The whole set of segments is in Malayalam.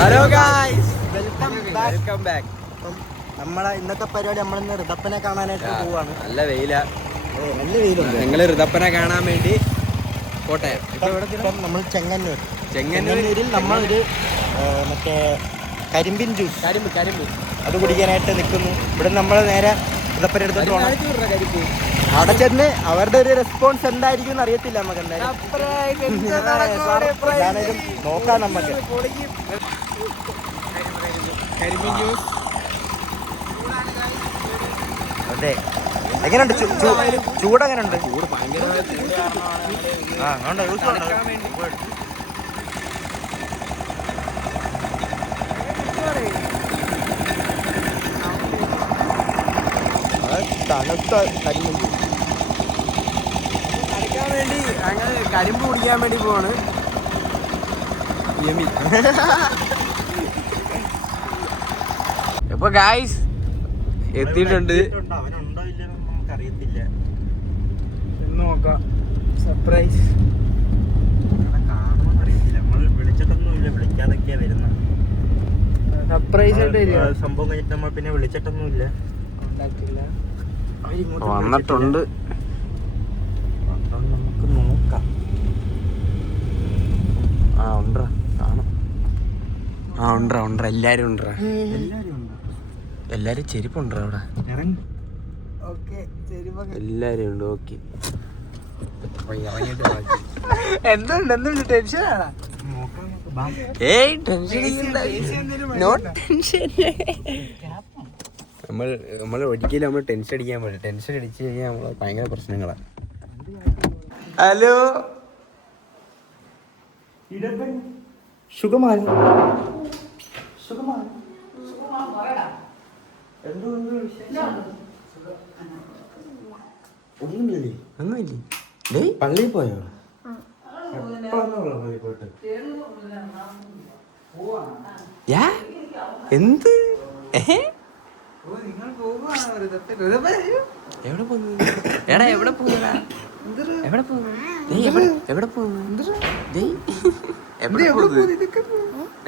Hello guys, welcome back. നമ്മളെ ഇന്നത്തെ പരിപാടി നമ്മളിന്ന് ഋതപ്പനെ കാണാനായിട്ട് പോവാണ്. നല്ല വെയിലാ, നല്ല വെയിലുണ്ട്. ഞങ്ങള് ഋതപ്പനെ കാണാൻ വേണ്ടി കോട്ടയം. ഇപ്പം നമ്മൾ ചെങ്ങന്നൂരിൽ നമ്മളൊരു മറ്റേ കരിമ്പിൻ ജ്യൂസ് അത് കുടിക്കാനായിട്ട് നിൽക്കുന്നു. ഇവിടെ നമ്മൾ നേരെ ഋതപ്പനെ എടുത്തിട്ട് പോകണം. അവിടെ ചെന്ന് അവരുടെ ഒരു റെസ്പോൺസ് എന്തായിരിക്കും എന്ന് അറിയത്തില്ല നമുക്ക്. എന്തായാലും നോക്കാം നമുക്ക്. അതെ, എങ്ങനെയുണ്ട് ചൂട്? എങ്ങനെയുണ്ട് ചൂട്? ഭയങ്കര തണുത്ത കരിമ്പ് കളിക്കാൻ വേണ്ടി ഞങ്ങൾ കരിമ്പ് കുടിക്കാൻ വേണ്ടി പോവാണ്. ഇപ്പൊ ഗായ്സ് എത്തിയിട്ടുണ്ട്. അവനുണ്ടോ ഇല്ലെന്ന് നമുക്ക് അറിയത്തില്ല. നോക്കാം. സർപ്രൈസ് കാണുമെന്ന് അറിയത്തില്ല. നമ്മൾ വിളിച്ചിട്ടൊന്നുമില്ല, വിളിക്കാതൊക്കെയാ വരുന്നത്. സർപ്രൈസ് സംഭവം കഴിഞ്ഞിട്ട് നമ്മൾ പിന്നെ വിളിച്ചിട്ടൊന്നുമില്ല. വന്നിട്ടുണ്ട്. നമുക്ക് നോക്കാം. ഉണ്ടോ എല്ലാരും ഉണ്ടോ? എല്ലാരും ചെരുപ്പുണ്ടോ അവിടെ? എല്ലാരും ഉണ്ട്. ഓക്കെ, എന്തുണ്ട് ടെൻഷനാണ്? ഏയ് നമ്മൾ ഒരിക്കലും നമ്മൾ ടെൻഷൻ അടിക്കാൻ പറ്റില്ല. ടെൻഷൻ അടിച്ചു കഴിഞ്ഞാൽ നമ്മൾ ഭയങ്കര പ്രശ്നങ്ങളാണ്. ഹലോ സുഖമാണ്. ഒന്നുമില്ലേ? ഡേയ് പള്ളിയിൽ പോയോ? എന്ത്? എവിടെ പോന്നു? എടാ എവിടെ പോന്നടാ? എവിടെ പോന്നു? എവിടെ പോന്നു?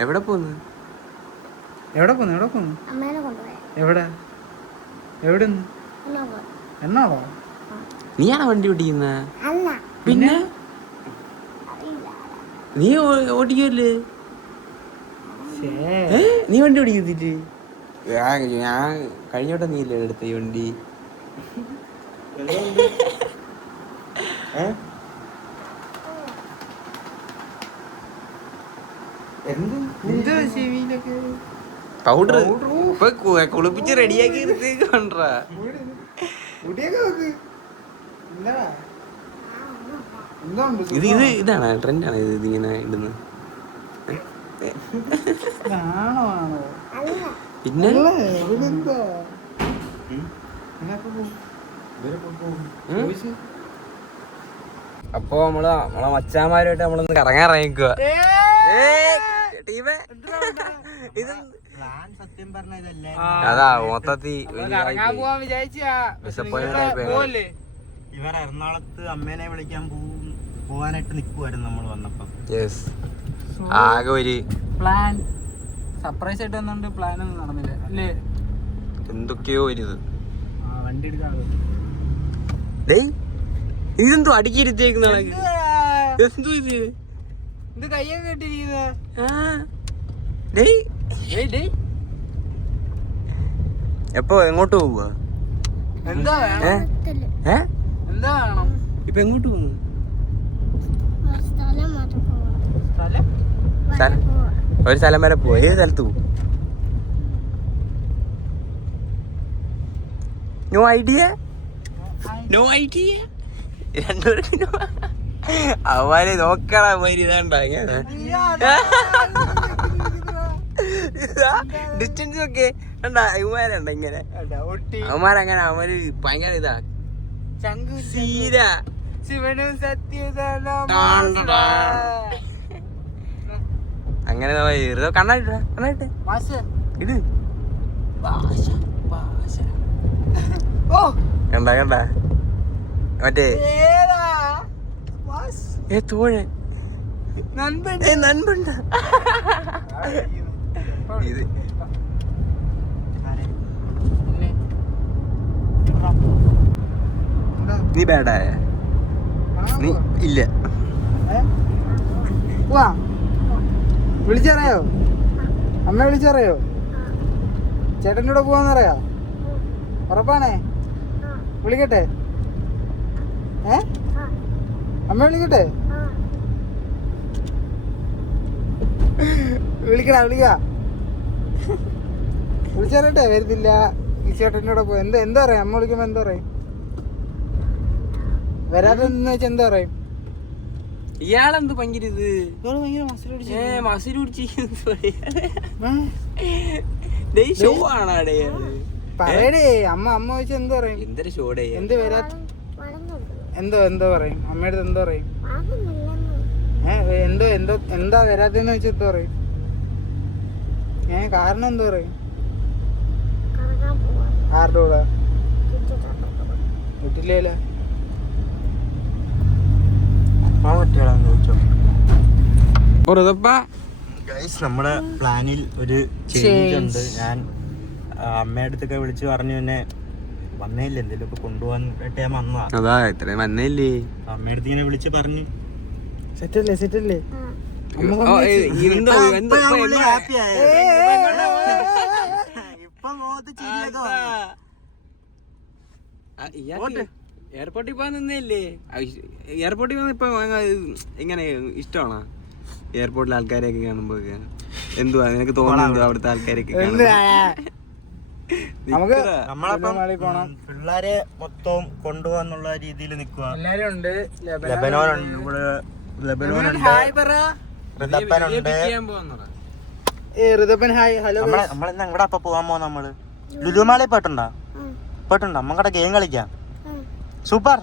എവിടെ പോന്നു? എന്നാണോ? നീയാണോ വണ്ടി ഓടിക്കുന്ന? പിന്നെ നീ ഓടിക്കല്ലേ? നീ വണ്ടി ഓടിക്കത്തില്ലേ? ഞാൻ കഴിഞ്ഞോട്ടെ. നീ ഇല്ലേ എടുത്ത ഈ വണ്ടി? പൗഡർ ഇപ്പൊ കുളിപ്പിച്ച് റെഡിയാക്കി എടുത്തേക്കാണ്ടാ. ഇതാണ് ട്രെൻഡാണ് ഇതിങ്ങനെ ഇടുന്നത്. പിന്നെ അപ്പൊ നമ്മളെ മച്ചാമാരുമായിട്ട് നമ്മളൊന്ന് കറങ്ങാറിയിക്കുക. അതാ മൊത്തത്തിൽ ഇവർ എറണാകുളത്ത് അമ്മേനെ വിളിക്കാൻ പോവാനായിട്ട് നിക്കുവായിരുന്നു നമ്മൾ വന്നപ്പോ. ആകെ ഒരു പ്ലാൻ സർപ്രൈസ് ആയിട്ട് വന്നോണ്ട് പ്ലാൻ ഒന്നും നടന്നില്ല അല്ലേ? എന്തൊക്കെയോ ഒരു വണ്ടി എടുക്കാൻ ഇതെന്തോ അടുക്കിയിരുത്തേക്കുന്ന ഇത് കയ്യൊക്കെ കെട്ടിരിക്കുന്നത്. എപ്പോ എങ്ങോട്ട് പോവുക? എന്താ വേണം? എന്താ വേണം? ഇപ്പൊ എങ്ങോട്ട് പോകുന്നു? ഒരു സ്ഥലം വരെ പോവാ. ഏത് സ്ഥലത്ത് പോകും? No idea. രണ്ടുപേർക്കും അവന്മാരെ നോക്കണ അവന്മാര് ഇതാണ്ട ഡിസ്റ്റൻസ് ഒക്കെ ഇവന്മാരുണ്ട ഇങ്ങനെ. അവന്മാരങ്ങനെ അവന്മാര് ഭയങ്കര ഇതാ സീര ശിവനും സത്യസന അങ്ങനെ കണ്ണായിട്ട് ഇത് കണ്ട മറ്റേ തോഴൻ നൻപണ്ട ഇത് നീ ബാഡായ നീ ഇല്ല വാ വിളിച്ചറിയോ? അമ്മ വിളിച്ചറിയോ? ചേട്ടൻ്റെ കൂടെ പോവാന്നറിയാ? ഉറപ്പാണേ? വിളിക്കട്ടെ? അമ്മ വിളിക്കട്ടെ? വിളിക്കടാ, വിളിച്ചറിയട്ടെ? വരുന്നില്ല. ഈ ചേട്ടൻ്റെ കൂടെ പോവാ. എന്താ പറയാ? അമ്മ വിളിക്കുമ്പോ എന്താ പറയും? വരാതെന്ന് വെച്ചാ എന്താ പറയും? ഇയാളെന്ത് ഭയങ്കര ഇത് മസിൽ ഷോ ആണാടേ പറയടേ. അമ്മ വെച്ചാ എന്താ പറയും? എന്തൊരു ഷോടേ എന്ത് വരാത്ത എന്തോ പറയും? അമ്മയുടെ എന്തോ പറയും? എന്താ വരാത്തെന്ന് വെച്ചാ എന്താ പറയും? കാരണം എന്താ പറയും? ആരുടെ കൂടെ? വീട്ടിലേല നമ്മുടെ പ്ലാനിൽ ഒരു ചേഞ്ച് ഉണ്ട്. ഞാൻ അമ്മയുടെ അടുത്തൊക്കെ വിളിച്ച് പറഞ്ഞു, പിന്നെ വന്നേയില്ല, എന്തെങ്കിലുമൊക്കെ കൊണ്ടുപോകാനായിട്ട് ഞാൻ വന്നതാ. അതാ ഇത്രയും വന്നേല്ലേ. അമ്മയുടെ അടുത്ത് ഇങ്ങനെ വിളിച്ച് പറഞ്ഞു. സെറ്റല്ലേ? എയർപോർട്ടിൽ പോകാൻ നിന്നല്ലേ? എയർപോർട്ടിൽ വന്ന് ഇപ്പൊ എങ്ങനെ ഇഷ്ടമാണോ എയർപോർട്ടിലെ ആൾക്കാരെയൊക്കെ കാണുമ്പോ? എന്തുവാ നിനക്ക് തോന്നുന്നത് അവിടുത്തെ ആൾക്കാരൊക്കെ? പിള്ളേരെ മൊത്തം കൊണ്ടുപോകാന്നുള്ള രീതിയിൽ നിൽക്കുക. എല്ലാരും ഉണ്ട്. ലെബനോനുണ്ട്, ഋതപ്പൻ ഹായ്. ഹലോ. നമ്മളിന്ന് എങ്ങടാ അപ്പൊ പോവാൻ പോകുന്ന? നമ്മള് ലുലുമാളിൽ പോയിട്ടുണ്ടോ? നമ്മടെ ഗെയിം കളിക്കാം. സൂപ്പർ.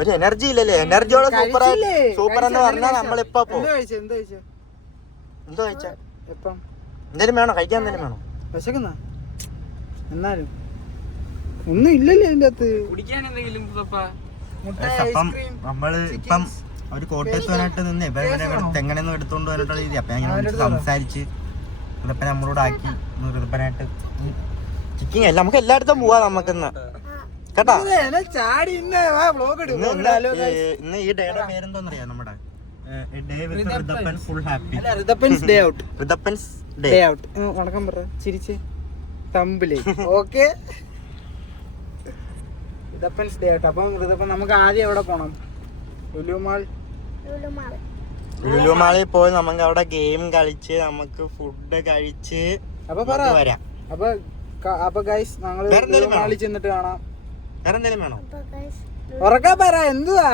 ഒരു എനർജി ഇല്ലല്ലേ? എനർജിയോടെ സൂപ്പർ എന്ന് പറഞ്ഞാൽ നമ്മളിപ്പോ എന്തോ കഴിച്ച എന്തേലും വേണോ? കഴിക്കാൻ എന്തേലും വേണോ? വിശക്കുന്ന എന്നാലും ഒന്നും ഇല്ലല്ലേ അതിന്റെ അകത്ത്. അപ്പം നമ്മള് ഇപ്പം അവര് കോട്ടയത്ത് വരാനായിട്ട് നിന്നേ തെങ്ങനെയൊന്നും എടുത്തോണ്ട് വരാനുള്ള രീതി. അപ്പൊ അങ്ങനെ സംസാരിച്ച് ഋതപ്പനെ നമ്മളോട് ആക്കി ഋതപ്പനായിട്ട് ചിക്കിങ് അല്ല, നമുക്ക് എല്ലായിടത്തും പോവാ നമുക്കിന്ന് കേട്ടാ. ഇന്ന് ഈ ഡേയുടെ പേരെന്തോന്നറിയാം? നമ്മുടെ day with Rithappan full happy. Rithappan's day out. Rithappan's day out. വണക്കം പറ ചിരിച്ച് തമ്പിലേ. Okay, Rithappan's day out. അപ്പം ഋതപ്പൻ നമുക്ക് ആദ്യം എവിടെ പോണം? ലുലുമാളിൽ പോയി നമുക്ക് അവിടെ ഗെയിം കളിച്ച് നമുക്ക് ഫുഡ് കഴിച്ച് അപ്പൊ വരാം. അപ്പൊ ഗൈസ് ഞങ്ങള് ലുലുമാളിൽ ചെന്നിട്ട് കാണാം. വേറെ എന്തെങ്കിലും വേണോ? ഉറക്കാ പറ. എന്തുവാ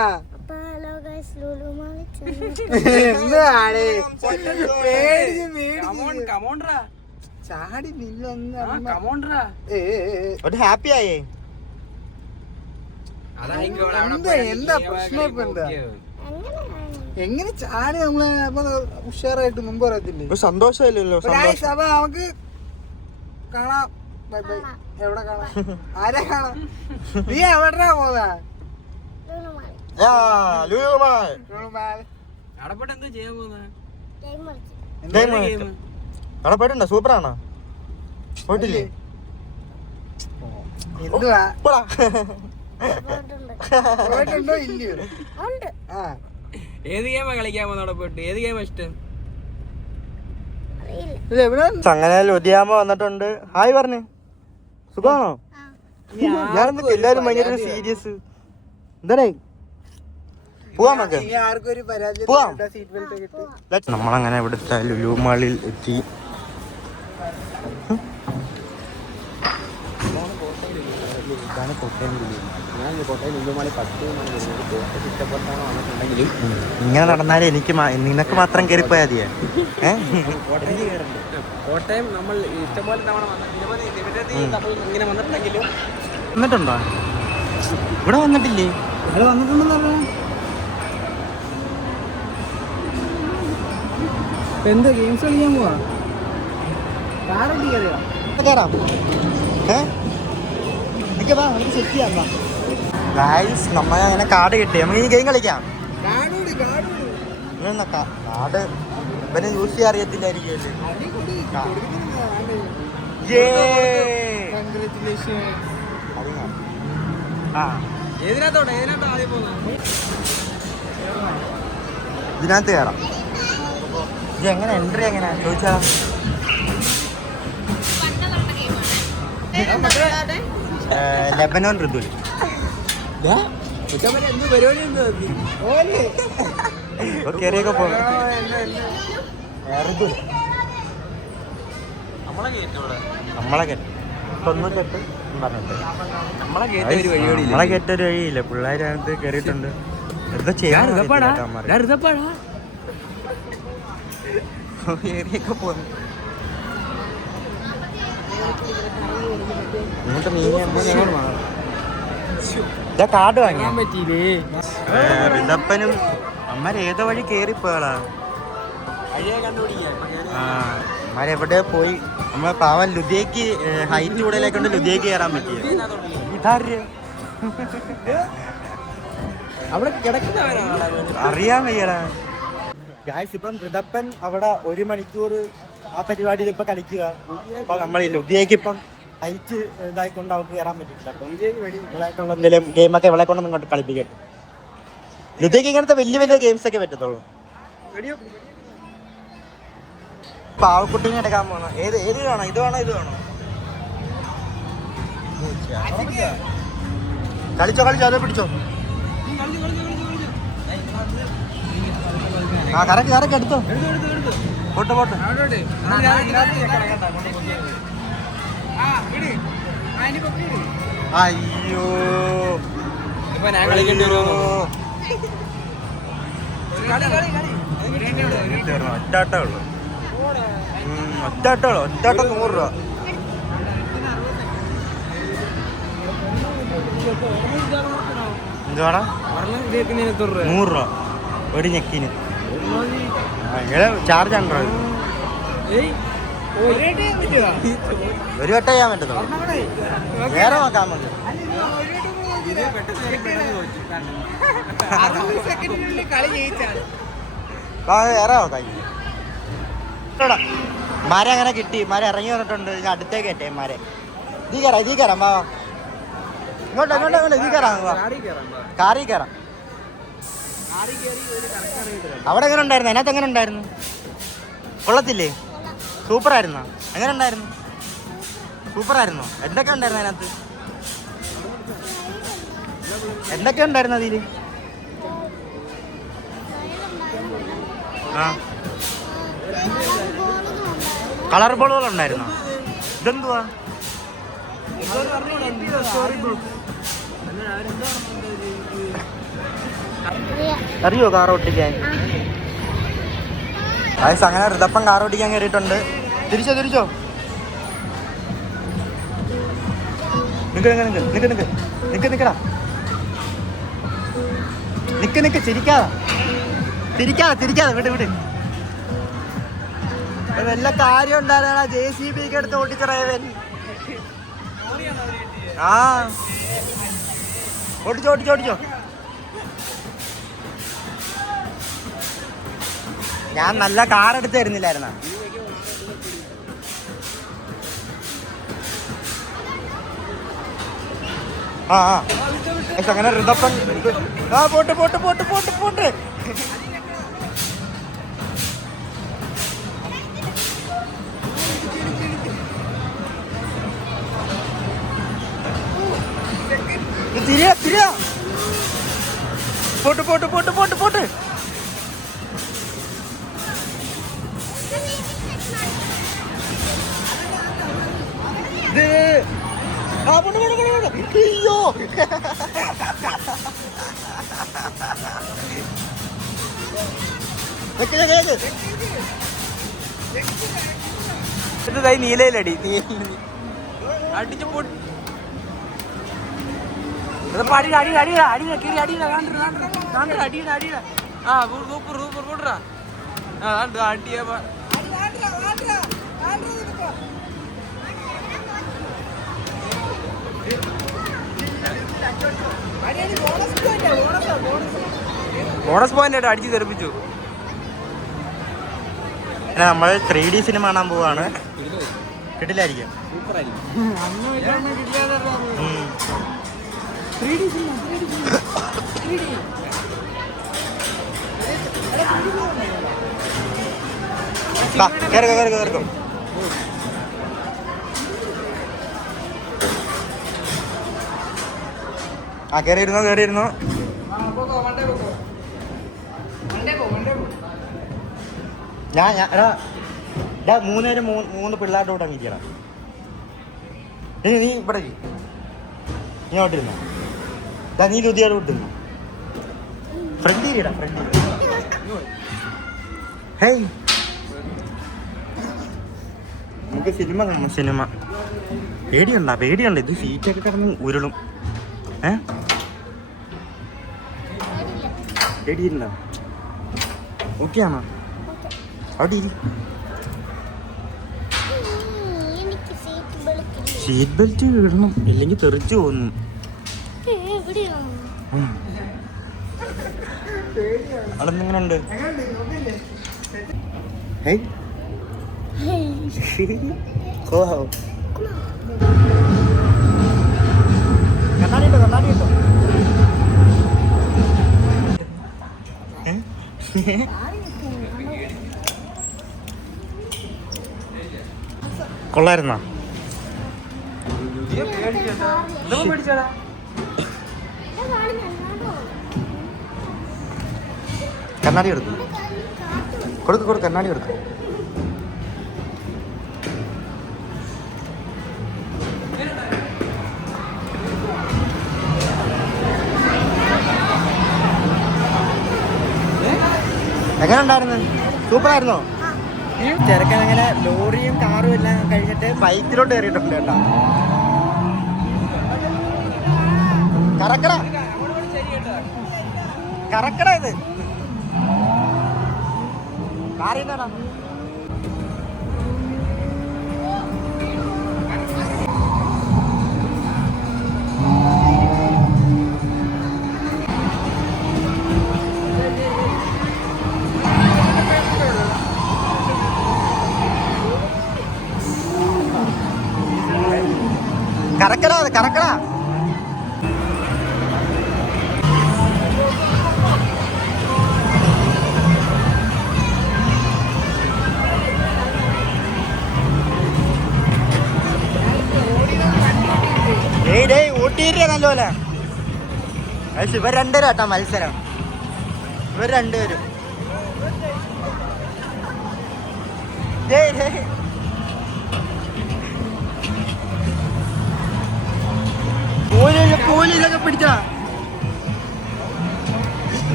ചാടി ഒരു ഹാപ്പി ആയേ? എന്താ പ്രശ്നം? ഇപ്പൊ എന്താ എങ്ങനെ ചാടി നമ്മളെ ഉഷാറായിട്ട് മുമ്പ് പറയത്തില്ലേ? സന്തോഷമല്ലോ. അപ്പൊ നമുക്ക് കാണാം. Bye bye. എവിടെ കാണാം? ആരെ കാണാം? നീ എവിടാ പോകാ? അവിടെ പോയിട്ടുണ്ടോ? സൂപ്പറാണോ? പോയിട്ടില്ലേ? എന്തുവാ പോയിട്ടുണ്ടോ ഇല്ലയോ? ഏത് ഗെയിമാ കളിക്കാൻ പോകുന്ന? അവിടെ പോയിട്ട് ഏത് ഗെയിമാ ഇഷ്ടം? അങ്ങനെ ലുധിയാമ വന്നിട്ടുണ്ട്. ഹായ് പറഞ്ഞു. സുഖമാണോ? ഞാനെന്തൊക്കെ എല്ലാരും ഭയങ്കര സീരിയസ്. എന്താണേ? പോവാം നമുക്ക്. പോവാം. നമ്മളങ്ങനെ ഇവിടുത്തെ ലുലു മാളിൽ എത്തി. ഇങ്ങനെ നടന്നാലും എനിക്ക് നിനക്ക് മാത്രം കയറിപ്പോയാ മതിയെ. കോട്ടയം നമ്മൾ ഇഷ്ടംപോലെ തവണ ഇങ്ങനെ വന്നിട്ടുണ്ടെങ്കിലും വന്നിട്ടുണ്ടോ? ഇവിടെ വന്നിട്ടില്ലേ? ഇവിടെ വന്നിട്ടുണ്ടെന്ന് പറഞ്ഞാ എന്താ ഗെയിംസ് കളിക്കാൻ പോവാ? കാറോട്ടി കയറിയോ? കയറാം. നമ്മളങ്ങനെ കാർഡ് കിട്ടി. നമുക്ക് ഈ ഗെയിം കളിക്കാം. കാർഡ് ഇവനെ യൂസ് ചെയ്യാൻ അറിയത്തില്ലായിരിക്കുമല്ലേ. ഇതിനകത്ത് കയറാം. ഇത് എങ്ങനെ എൻട്രി എങ്ങനെയാ ചോദിച്ചാ? ലെബനോൻ ഋതുൽ കയറിയൊക്കെ പോകും. നമ്മളെ കയറ്റ 98 പറഞ്ഞിട്ട് നമ്മളെ കയറ്റൊരു വഴിയില്ല. പിള്ളേരകത്ത് കയറിയിട്ടുണ്ട്. എന്താ ചെയ്യാൻ പോകുന്നു. ഇങ്ങോട്ട് നീങ്ങോട്ട് മാറും. ഇതാ കാർഡ് വാങ്ങിയാൻ പറ്റിയില്ലേ? റിതപ്പനും അമ്മ ഏതോ വഴി കേറിപ്പോളാ. അമ്മരെവിടെ പോയി. നമ്മളെ പാവൻ ലുധിയക്ക് ഹൈറ്റ് കൂടുതലേക്കൊണ്ട് ലുധിയക്ക് കയറാൻ പറ്റിയ. ഇതാര് അറിയാൻ വയ്യടാ. ഗായ്സ് ഇപ്പം റിതപ്പൻ അവിടെ 1 മണിക്കൂർ ആ പരിപാടിയിൽ ഇപ്പൊ കളിക്കുക. അപ്പൊ നമ്മൾ ലുധിയക്ക് ഇപ്പം ഹൈറ്റ് ഇതായിക്കൊണ്ട് അവർക്ക് കയറാൻ പറ്റില്ല. അപ്പം എന്തെങ്കിലും ഗെയിമൊക്കെ ഇവളെ കൊണ്ടൊന്നും ഇങ്ങോട്ട് കളിപ്പിക്കട്ടെ. ലുധിയക്ക് ഇങ്ങനത്തെ വലിയ വലിയ ഗെയിംസ് ഒക്കെ പറ്റത്തുള്ളൂ. പാവക്കുട്ടിനെ എടുക്കാൻ പോകണം. ഏത് വേണോ? ഇത് വേണോ? ഇത് വേണോ? കളിച്ചോ അതോ പിടിച്ചോ. ആ കറക്റ്റ് എടുത്തോ. പോട്ടെ. അയ്യോ ഒറ്റാട്ടം 100 രൂപ. എന്തുവാടാ 100 രൂപ ഒരു ഞെക്കിന്. ചാർജ് 100 രൂപ. ഒരു വട്ടം ചെയ്യാൻ പറ്റത്തുള്ളൂ. വേറെ നോക്കാൻ മതി. വേറെ നോക്കാം. മര അങ്ങനെ കിട്ടി. മര ഇറങ്ങി വന്നിട്ടുണ്ട്. ഞാൻ അടുത്തേക്ക് കയറ്റേ മര. നീ കയറാം വാ. ഇങ്ങോട്ട് നീ കയറാം. കാറി കയറാം. അവിടെ എങ്ങനെ ഉണ്ടായിരുന്നു? അതിനകത്ത് എങ്ങനെ ഉണ്ടായിരുന്നു? കൊള്ളത്തില്ലേ? സൂപ്പറായിരുന്നോ? എങ്ങനെ ഉണ്ടായിരുന്നു? സൂപ്പറായിരുന്നോ? എന്തൊക്കെ ഉണ്ടായിരുന്നു അതിനകത്ത്? എന്തൊക്കെ ഉണ്ടായിരുന്നു അതിൽ? ആ കളർ ബോളുകളുണ്ടായിരുന്നോ? ഇതെന്തുവാ? അറിയോ കാർ ഓട്ടിക്കാൻ? അങ്ങനെ റിതപ്പൻ കാർ ഓടിക്കാൻ കയറിയിട്ടുണ്ട്. തിരിച്ചോ നിക്കടാ. നിക്ക് തിരിക്കാതെ വിട്. വല്ല കാര്യം ഉണ്ടായിരുന്ന JCB എടുത്ത് ഓട്ടിച്ചറയവൻ. ആ ഓടിച്ചോ. ഞാൻ നല്ല കാർ എടുത്ത് തരുന്നില്ലായിരുന്ന. അങ്ങനെ റിതപ്പൻ പോട്ട്. തിരിയാ പോട്ട്. അയ്യോ നീലയിലടി അടിച്ചു പോട്ട്. ബോണസ് പോയിന്റ് ആയിട്ട് അടിച്ചു തെറിപ്പിച്ചു. പിന്നെ നമ്മൾ 3D സിനിമ കാണാൻ പോവാണ്. കിട്ടില്ലായിരിക്കും. കേറിക്കോ. ആ കേറിയിരുന്നോ. ഞാൻ മൂന്ന് പിള്ളേരുടെ കൂടെ അങ്ങിക്കണം. നീ ഇവിടെ നീ ഓട്ടിരുന്നോ? നീ ലുതിയോട് വിട്ടിരുന്നു. ഫ്രണ്ടിലിടാ. ഹേയ് നമുക്ക് സിനിമ പേടിയുണ്ട. ഇത് സീറ്റൊക്കെ കിടന്ന് ഉരുളും. പേടിയുണ്ടോ? ഓക്കെ ആണോ? അവിടെ സീറ്റ് ബെൽറ്റ് ഇടണം, ഇല്ലെങ്കിൽ തെറിച്ചു പോകുന്നു. അവിടെ എങ്ങനെ ഉണ്ട്? കണ്ണാടി കൊള്ളായിരുന്നോ? കണ്ണാടി കൊടുക്കും കണ്ണാടി കൊടുക്കും. എങ്ങനെ ഉണ്ടായിരുന്നു? സൂപ്പറായിരുന്നോ? ചെറുക്കൻ അങ്ങനെ ലോറിയും കാറും എല്ലാം കഴിഞ്ഞിട്ട് ബൈക്കിലോട്ട് കയറിയിട്ടുണ്ട് കേട്ടോ. കറക്കട ഇത് കാറിനാ. കറക്കടാ. ഊട്ടിയിട്ട് നല്ലപോലെ. ഇവർ രണ്ടുപേരും കേട്ടോ മത്സരം. ഇവർ രണ്ടുപേരും കൂലിയിലൊക്കെ പിടിച്ചാ.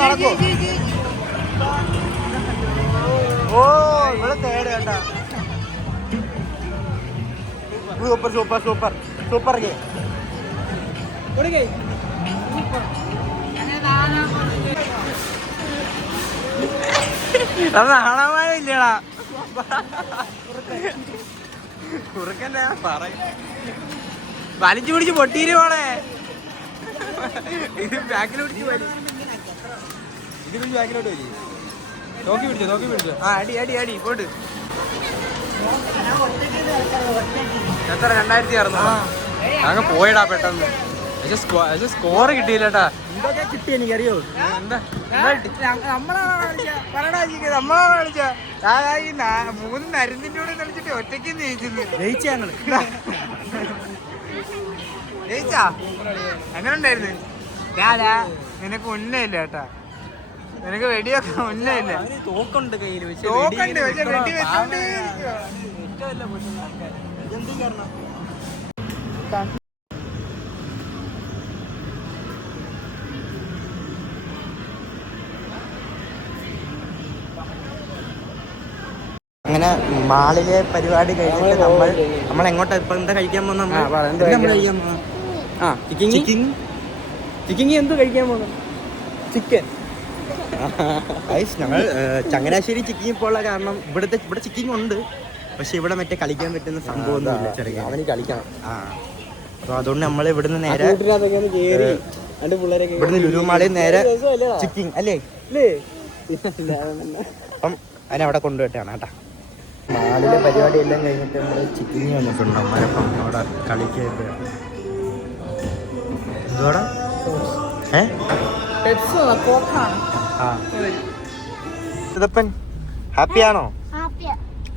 നടക്കോ? ഓ ഇവിടെ തേട് കേട്ടാ. Super game. നാണമായില്ലടാ കുറുക്കന്നെ പറയും. വലിച്ചു പിടിച്ച് പൊട്ടീര് പോണേ. ഇത് ബാക്കിൽ പിടിച്ച് ബാക്കിലോട്ട് വരി. നോക്കി പിടിച്ചോ. ആ അടി പോട്ട്. എത്ര 2600? അങ്ങ് പോയടാ പെട്ടെന്ന്. സ്കോർ കിട്ടിയില്ലട്ടാ. എന്തൊക്കെ കിട്ടി എനിക്കറിയോ? നമ്മളാണ് കളിച്ച 3 നരുന്നിന്റെ കൂടെ കളിച്ചിട്ട് ഒറ്റയ്ക്ക് ജയിച്ച ഞങ്ങള്. ജയിച്ചാ? എങ്ങനെ ഉണ്ടായിരുന്നു? നിനക്ക് ഉന്നയില്ല കേട്ടാ. നിനക്ക് വെടിയൊക്കെ ഉന്നയില്ല. തോക്കുണ്ട് കയ്യിൽ. തോക്കുണ്ട് പക്ഷെ വെടി വെച്ചോണ്ട് അങ്ങനെ മാളിലെ പരിപാടി കഴിഞ്ഞിട്ട് നമ്മൾ എങ്ങോട്ടാ ഇപ്പൊ എന്താ കഴിക്കാൻ പോകുന്ന? ചിക്കിങ് എന്തോ കഴിക്കാൻ പോകുന്നു? ചിക്കൻ. ഞങ്ങൾ ചങ്ങനാശ്ശേരി ചിക്കിങ് പോലുള്ള കാരണം ഇവിടെ ചിക്കിങ് ഉണ്ട്. പക്ഷെ ഇവിടെ മറ്റേ കളിക്കാൻ പറ്റുന്ന സംഭവമൊന്നുമില്ല ചെറിയ അവന് കളിക്കണം. ആ അപ്പോൾ അതുകൊണ്ട് നമ്മൾ ഇവിടുന്ന് നേരെ കേറി രണ്ട് പിള്ളേരൊക്കെ ഇവിടുന്ന് ലുലുമാളിൽ നേരെ ചിക്കിങ് അല്ലേ അപ്പം അതിനവിടെ കൊണ്ടുപോയിട്ടാണ് കേട്ടാ. മാളിലെ പരിപാടി എല്ലാം കഴിഞ്ഞിട്ട് നമ്മൾ ചിക്കിങ് വന്നിട്ടുണ്ട്. അമ്മരപ്പം അവിടെ കളിക്കായിട്ട് എന്തുവാടാ ആ ഇതപ്പൻ ഹാപ്പിയാണോ?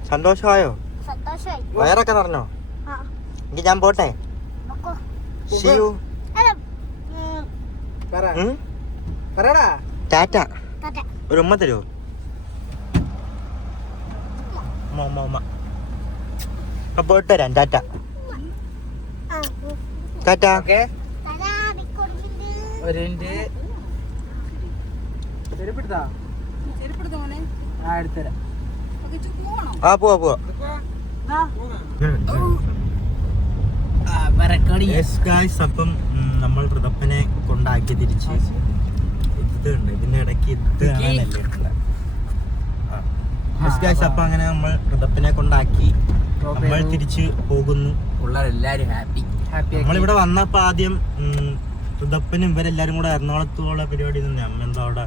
സന്തോഷമായോ? വയറൊക്കെ നിറഞ്ഞോ? എങ്കിൽ ഞാൻ പോട്ടെ. ഷിയു ടാറ്റ. ഒരു ഉമ്മ തരുമോ? ഉമ്മ അപ്പൊ പോയിട്ട് വരാം. ടാറ്റ ടാറ്റ. ആ പോവാ. അപ്പം നമ്മൾ ഋതപ്പനെ കൊണ്ടാക്കി തിരിച്ച് ഇതുണ്ട് ഇതിന്റെ ഇടയ്ക്ക് അപ്പൊ അങ്ങനെ നമ്മൾ ഋതപ്പനെ കൊണ്ടാക്കി നമ്മൾ തിരിച്ച് പോകുന്നു. പിള്ളേരെല്ലാരും ഹാപ്പി. നമ്മളിവിടെ വന്നപ്പോ ആദ്യം ഋതപ്പനും ഇവരെല്ലാരും കൂടെ എറണാകുളത്തുള്ള പരിപാടി തന്നെ അമ്മ എന്തോ അവിടെ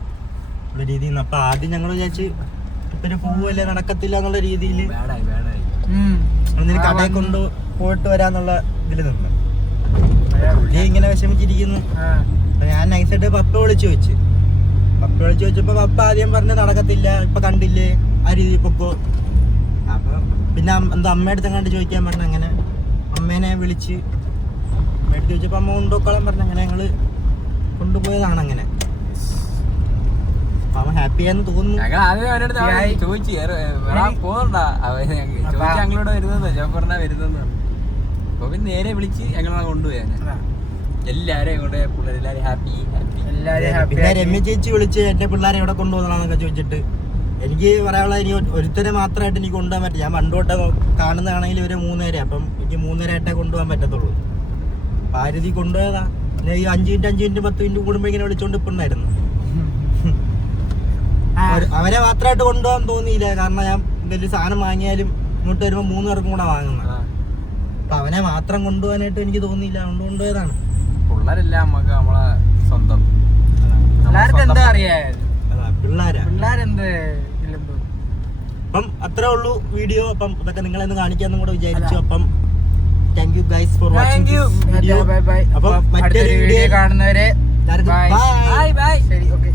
ഉള്ള രീതിയിൽ നിന്ന്. അപ്പൊ ആദ്യം ഞങ്ങൾ വിചാരിച്ച് ഇപ്പൊ പോവല്ലേ നടക്കത്തില്ല എന്നുള്ള രീതിയിൽ കടയിൽ കൊണ്ട് പോയിട്ട് വരാന്നുള്ള ഇതിൽ നിന്ന് ഇങ്ങനെ വിഷമിച്ചിരിക്കുന്നു. അപ്പൊ ഞാൻ നൈസായിട്ട് പപ്പ വിളിച്ചു വെച്ചപ്പോ പപ്പ ആദ്യം പറഞ്ഞ് നടക്കത്തില്ല, ഇപ്പൊ കണ്ടില്ലേ ആ രീതിയിൽ പൊക്കോ. അപ്പൊ പിന്നെ എന്താ അമ്മയടുത്ത് കണ്ട് ചോദിക്കാൻ പറഞ്ഞ അങ്ങനെ അമ്മേനെ വിളിച്ച് അമ്മയടുത്ത് ചോദിച്ചപ്പോ അമ്മ കൊണ്ടുപോക്കോളാൻ പറഞ്ഞ അങ്ങനെ ഞങ്ങള് കൊണ്ടുപോയതാണ്. അങ്ങനെ അവൻ ഹാപ്പിയാന്ന് തോന്നുന്നു. ഞങ്ങളോട് വരുന്ന അപ്പൊ പിന്നെ നേരെ വിളിച്ച് ഞങ്ങളെ കൊണ്ടുപോയാ എല്ലാരെയും കൊണ്ട് പിള്ളേരെല്ലാരും ഹാപ്പി. പിന്നെ രമ്യ ചേച്ചി വിളിച്ച് എന്റെ പിള്ളേരെ എവിടെ കൊണ്ടുപോകുന്നതാണെന്നൊക്കെ ചോദിച്ചിട്ട് എനിക്ക് പറയാനുള്ള ഇനി ഒരുത്തരെ മാത്രമായിട്ട് എനിക്ക് കൊണ്ടുപോകാൻ പറ്റും. ഞാൻ പണ്ടോട്ട് കാണുന്നതാണെങ്കിൽ ഒരു 3 നേരം, അപ്പം എനിക്ക് 3 നേരമായിട്ടേ കൊണ്ടുപോകാൻ പറ്റത്തുള്ളൂ. അപ്പൊ ആ രീതി കൊണ്ടുപോയതാ. പിന്നെ ഈ 5 മിനിറ്റ് 10 മിനിറ്റ് കൂടുമ്പോ ഇങ്ങനെ വിളിച്ചോണ്ട് ഇപ്പുണ്ടായിരുന്നു. അവരെ മാത്രമായിട്ട് കൊണ്ടുപോകാൻ തോന്നിയില്ല, കാരണം ഞാൻ എന്തെങ്കിലും സാധനം വാങ്ങിയാലും ഇങ്ങോട്ട് വരുമ്പോ 3 പേർക്കും കൂടെ വാങ്ങുന്ന. അപ്പൊ അവനെ മാത്രം കൊണ്ടുപോകാനായിട്ട് എനിക്ക് തോന്നിയില്ല, അതുകൊണ്ട് കൊണ്ടുപോയതാണ്. പിള്ളേരെല്ലാം നമുക്ക് നമ്മളെ സ്വന്തം. എന്താ അറിയാ പിള്ളേരെന്ത്. അപ്പം അത്രേ ഉള്ളൂ വീഡിയോ. അപ്പം ഇതൊക്കെ നിങ്ങളെന്ന് കാണിക്കാന്നും കൂടെ വിചാരിച്ചു. അപ്പം thank you guys for watching this video. അപ്പം മറ്റൊരു വീഡിയോ കാണുന്നവരെ ബൈ. ശരി, ഓക്കെ.